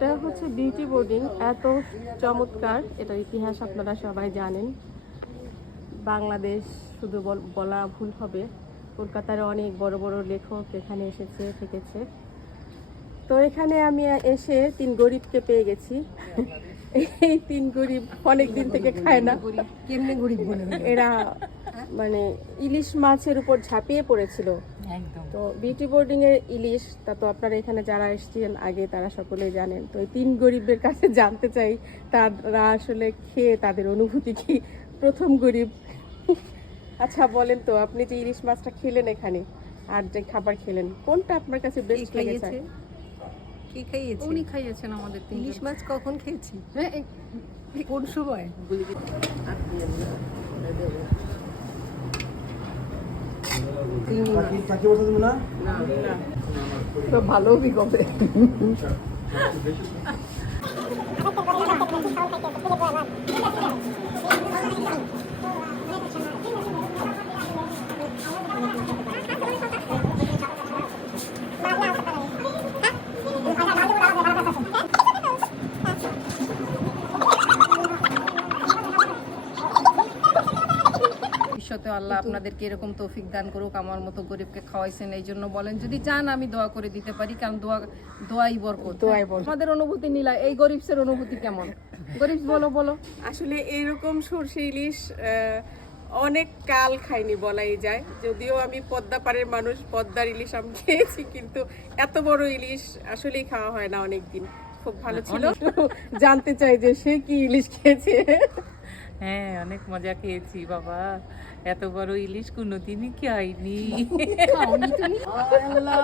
এটা হচ্ছে beauty boarding, এত চমৎকার। এটার ইতিহাস আপনারা সবাই জানেন। বাংলাদেশ শুধু বলা ভুল হবে, কলকাতার অনেক বড় বড় লেখক এখানে এসেছে থেকেছে। তো এখানে আমি এসে 3 গরিবকে পেয়ে গেছি। এই 3 গরিব অনেক দিন থেকে খায় না। কেমনে গরিব বলে এরা মানে ইলিশ মাছের উপর ঝাঁপিয়ে পড়েছিল। একদম। তো বিউটি বোর্ডিং এর ইলিশ, তা তো আপনারা এখানে যারা এসেছেন আগে তারা সকলেই জানেন। তো এই 3 গরিবের কাছে জানতে চাই তারা আসলে খেয়ে তাদের অনুভূতি কি। প্রথম গরিব, আচ্ছা বলেন তো, আপনি যে ইলিশ মাছটা খেলেন এখানে আর যে খাবার খেলেন, কোনটা আপনার কাছে বেস্ট লেগেছে? কি খাইয়েছে? উনি খাইয়েছেন আমাদের ইলিশ মাছ কখন খেয়েছি? হ্যাঁ, কোন সময়? ভালো বিকল্পে ভবিষ্যতে আল্লাহ আপনাদেরকে এরকম তৌফিক দান করুক। আমার মতো গরিবকে খাওয়াইছেন, এই জন্য বলেন যদি চান আমি দোয়া করে দিতে পারি, কারণ দোয়াই বরকত। দোয়াই বরকত। আমাদের অনুভূতি নিলা, এই গরিবসের অনুভূতি কেমন? গরিব বলো। আসলে এইরকম সরষে ইলিশ অনেক কাল খাইনি বলাই যায়। যদিও আমি পদ্মা পাড়ের মানুষ, পদ্মার ইলিশ আমি খেয়েছি, কিন্তু এত বড় ইলিশ আসলেই খাওয়া হয় না অনেকদিন। খুব ভালো ছিল। জানতে চাই যে সে কি ইলিশ খেয়েছে। হ্যাঁ, অনেক মজা খেয়েছি বাবা, এত বড় ইলিশ কোনোদিনই খাইনি। খাওনি তুমি? আল্লাহ